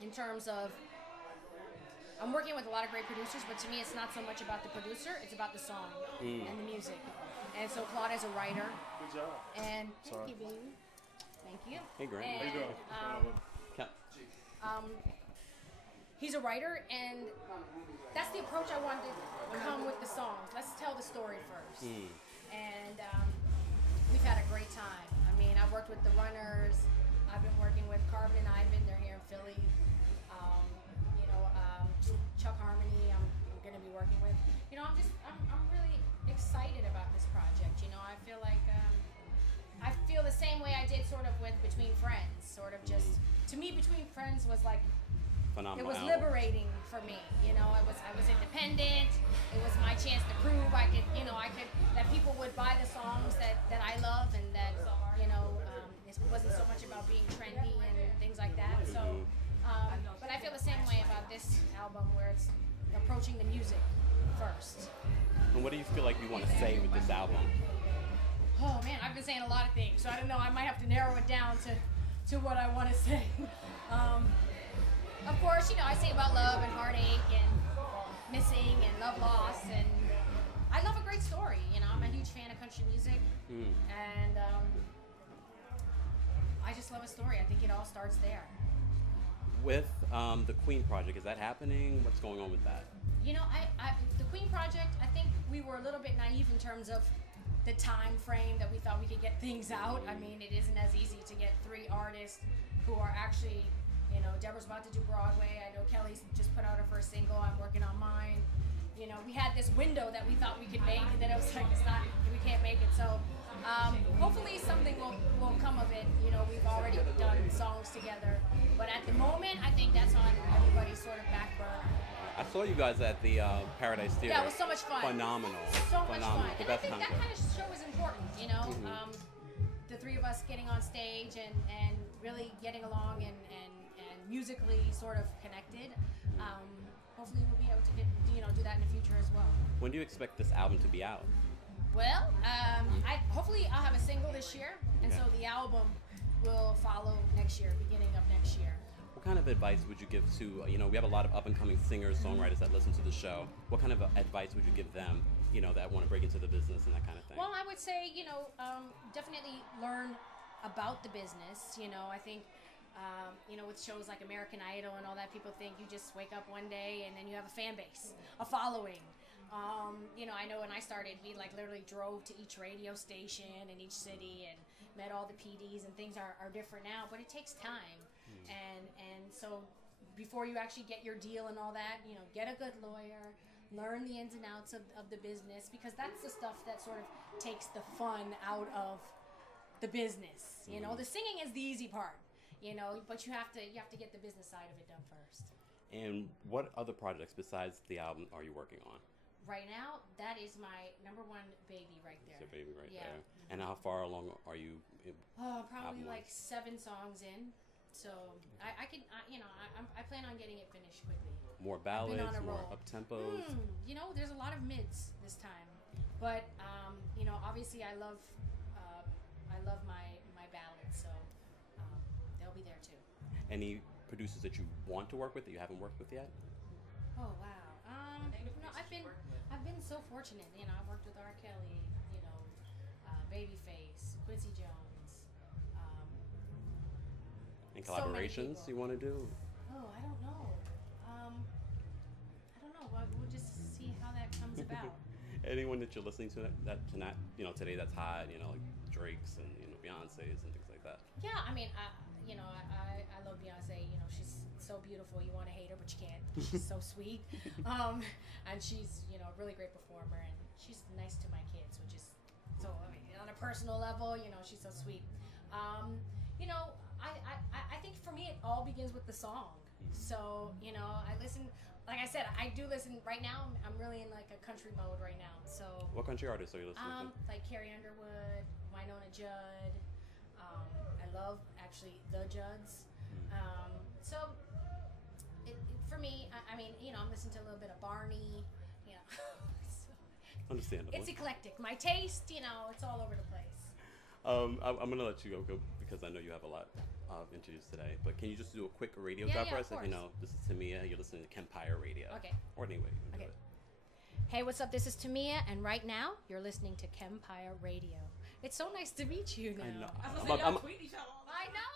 in terms of I'm working with a lot of great producers, but to me, it's not so much about the producer; it's about the song and the music. And so Claude is a writer. Good job. And Sorry. thank you, baby. Thank you. Hey, Grant. And, How you doing? he's a writer, and that's the approach I wanted to come with the songs. Let's tell the story first. And we've had a great time. I mean, I've worked with the Runners. I've been working with Carbon and Ivan. They're here in Philly. Chuck Harmony. I'm going to be working with. I'm really excited about this project. I feel like I feel the same way I did sort of with Between Friends. Sort of just to me, Between Friends was like Phenomenal. it was album. liberating for me. I was independent. It was my chance to prove I could that people would buy the songs that I love, and that it wasn't so much about being trendy and things like that. So, but I feel the same way about this album, where it's approaching the music first. And what do you feel like you want to say with this album? Oh man, I've been saying a lot of things, so I don't know. I might have to narrow it down to what I want to say. Of course, I say about love and heartache and missing and love lost, and I love a great story. I'm a huge fan of country music, and I just love a story. I think it all starts there. With the Queen project, is that happening? What's going on with that? The Queen project, I think we were a little bit naive in terms of the time frame that we thought we could get things out. I mean, it isn't as easy to get 3 artists who are actually, Deborah's about to do Broadway. I know Kelly's just put out her first single. I'm working on mine. We had this window that we thought we could make, and then it was like, we can't make it. So hopefully something will come of it. We've already done songs together, but at the moment, I think that's on everybody's sort of back burner. I saw you guys at the Paradise Theater. Yeah, it was so much fun. Phenomenal. So much fun. The And I best think that concert. kind of show is important, the 3 of us getting on stage and really getting along and musically sort of connected. Hopefully we'll be able to do that in the future as well. When do you expect this album to be out? Well, hopefully I'll have a single this year, and so the album will follow next year, beginning of next year. What kind of advice would you give to, we have a lot of up-and-coming singers, songwriters that listen to the show. What kind of advice would you give them, that want to break into the business and that kind of thing? Well, I would say, definitely learn about the business. I think, with shows like American Idol and all that, people think you just wake up one day and then you have a fan base, a following. I know when I started, we literally drove to each radio station in each city and met all the PDs, and things are different now, but it takes time. And so before you actually get your deal and all that, get a good lawyer, learn the ins and outs of the business, because that's the stuff that sort of takes the fun out of the business. The singing is the easy part, but you have to get the business side of it done first. And what other projects besides the album are you working on? Right now, that is my number 1 baby right there. It's your baby right Yeah. there. And how far along are you? Probably album-wise? 7 songs in. So I plan on getting it finished quickly. More ballads, on a more roll. up-tempos? There's a lot of mids this time. But, obviously I love my ballads, so they'll be there too. Any producers that you want to work with that you haven't worked with yet? Oh, wow. I've been so fortunate. I've worked with R. Kelly, Babyface, Quincy Jones. And So many collaborations people. you want to do? Oh, I don't know. We'll just see how that comes about. Anyone that you're listening to that tonight, today that's hot, like Drake's and Beyonce's and things like that? Yeah, I mean, I love Beyonce. She's so beautiful. You want to hate her, but you can't. She's so sweet, and she's a really great performer, and she's nice to my kids, which is so. I mean, on a personal level, she's so sweet. I think for me, it all begins with the song. So I listen. Like I said, I do listen. Right now, I'm really in a country mode right now. So What country artists are you listening to? like Carrie Underwood, Winona Judd. I love actually the Judds. So for me, I mean, I'm listening to a little bit of Barney. So Understandable. it's eclectic. My taste, it's all over the place. I'm going to let you go because I know you have a lot interviews today. But can you just do a quick radio Yeah, drop yeah, for of us? If, course. this is Tamia. You're listening to KEMPIRE Radio. Okay. Or anyway, you can Okay. do it. Hey, what's up? This is Tamia, and right now you're listening to KEMPIRE Radio. It's so nice to meet you now. I know. I was I'm- gonna say, I'm- y'all tweet each other all the I time. know.